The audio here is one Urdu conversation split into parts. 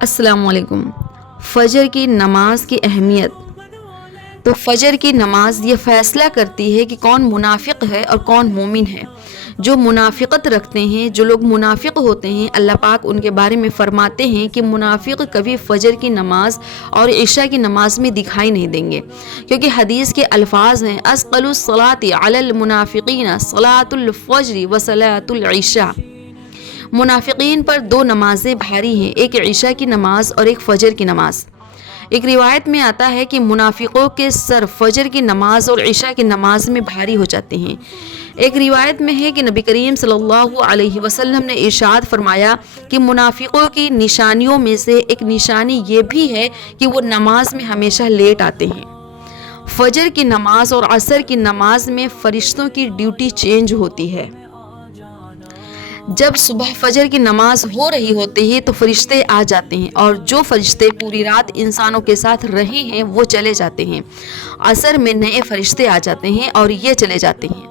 السلام علیکم۔ فجر کی نماز کی اہمیت۔ تو فجر کی نماز یہ فیصلہ کرتی ہے کہ کون منافق ہے اور کون مومن ہے۔ جو منافقت رکھتے ہیں، جو لوگ منافق ہوتے ہیں، اللہ پاک ان کے بارے میں فرماتے ہیں کہ منافق کبھی فجر کی نماز اور عشاء کی نماز میں دکھائی نہیں دیں گے، کیونکہ حدیث کے الفاظ ہیں اثقل الصلاۃ علی المنافقین صلاۃ الفجر و صلاۃ العشاء۔ منافقین پر دو نمازیں بھاری ہیں، ایک عشاء کی نماز اور ایک فجر کی نماز۔ ایک روایت میں آتا ہے کہ منافقوں کے سر فجر کی نماز اور عشاء کی نماز میں بھاری ہو جاتے ہیں۔ ایک روایت میں ہے کہ نبی کریم صلی اللہ علیہ وسلم نے ارشاد فرمایا کہ منافقوں کی نشانیوں میں سے ایک نشانی یہ بھی ہے کہ وہ نماز میں ہمیشہ لیٹ آتے ہیں۔ فجر کی نماز اور عصر کی نماز میں فرشتوں کی ڈیوٹی چینج ہوتی ہے۔ جب صبح فجر کی نماز ہو رہی ہوتی ہے تو فرشتے آ جاتے ہیں، اور جو فرشتے پوری رات انسانوں کے ساتھ رہے ہیں وہ چلے جاتے ہیں۔ عصر میں نئے فرشتے آ جاتے ہیں اور یہ چلے جاتے ہیں۔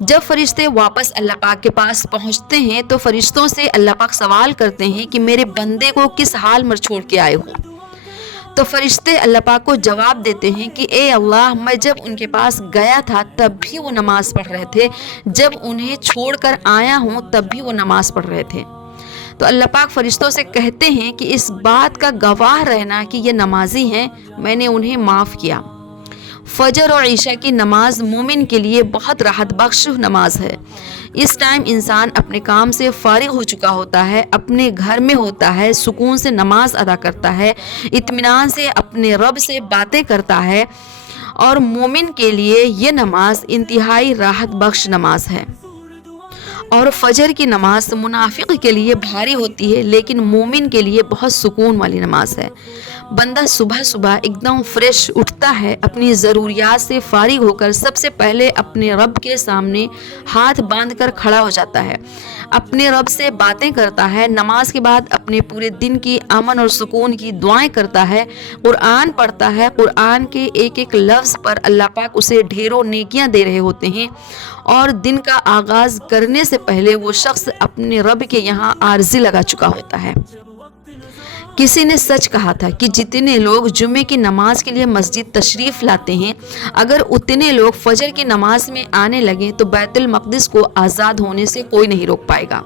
جب فرشتے واپس اللہ پاک کے پاس پہنچتے ہیں تو فرشتوں سے اللہ پاک سوال کرتے ہیں کہ میرے بندے کو کس حال میں چھوڑ کے آئے ہو؟ تو فرشتے اللہ پاک کو جواب دیتے ہیں کہ اے اللہ، میں جب ان کے پاس گیا تھا تب بھی وہ نماز پڑھ رہے تھے، جب انہیں چھوڑ کر آیا ہوں تب بھی وہ نماز پڑھ رہے تھے۔ تو اللہ پاک فرشتوں سے کہتے ہیں کہ اس بات کا گواہ رہنا کہ یہ نمازی ہیں، میں نے انہیں معاف کیا۔ فجر اور عشاء کی نماز مومن کے لیے بہت راحت بخش نماز ہے۔ اس ٹائم انسان اپنے کام سے فارغ ہو چکا ہوتا ہے، اپنے گھر میں ہوتا ہے، سکون سے نماز ادا کرتا ہے، اطمینان سے اپنے رب سے باتیں کرتا ہے، اور مومن کے لیے یہ نماز انتہائی راحت بخش نماز ہے۔ اور فجر کی نماز منافق کے لیے بھاری ہوتی ہے، لیکن مومن کے لیے بہت سکون والی نماز ہے۔ بندہ صبح صبح ایک دم فریش اٹھتا ہے، اپنی ضروریات سے فارغ ہو کر سب سے پہلے اپنے رب کے سامنے ہاتھ باندھ کر کھڑا ہو جاتا ہے، اپنے رب سے باتیں کرتا ہے، نماز کے بعد اپنے پورے دن کی امن اور سکون کی دعائیں کرتا ہے، قرآن پڑھتا ہے۔ قرآن کے ایک ایک لفظ پر اللہ پاک اسے ڈھیروں نیکیاں دے رہے ہوتے ہیں، اور دن کا آغاز کرنے سے پہلے وہ شخص اپنے رب کے یہاں عارضی لگا چکا ہوتا ہے۔ کسی نے سچ کہا تھا کہ جتنے لوگ جمعے کی نماز کے لیے مسجد تشریف لاتے ہیں، اگر اتنے لوگ فجر کی نماز میں آنے لگیں تو بیت المقدس کو آزاد ہونے سے کوئی نہیں روک پائے گا۔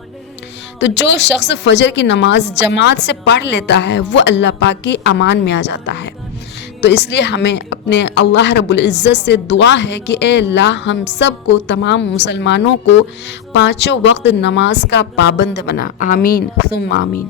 تو جو شخص فجر کی نماز جماعت سے پڑھ لیتا ہے وہ اللہ پاک کی امان میں آ جاتا ہے۔ تو اس لیے ہمیں اپنے اللہ رب العزت سے دعا ہے کہ اے اللہ، ہم سب کو، تمام مسلمانوں کو 5 وقت نماز کا پابند بنا۔ آمین ثم آمین۔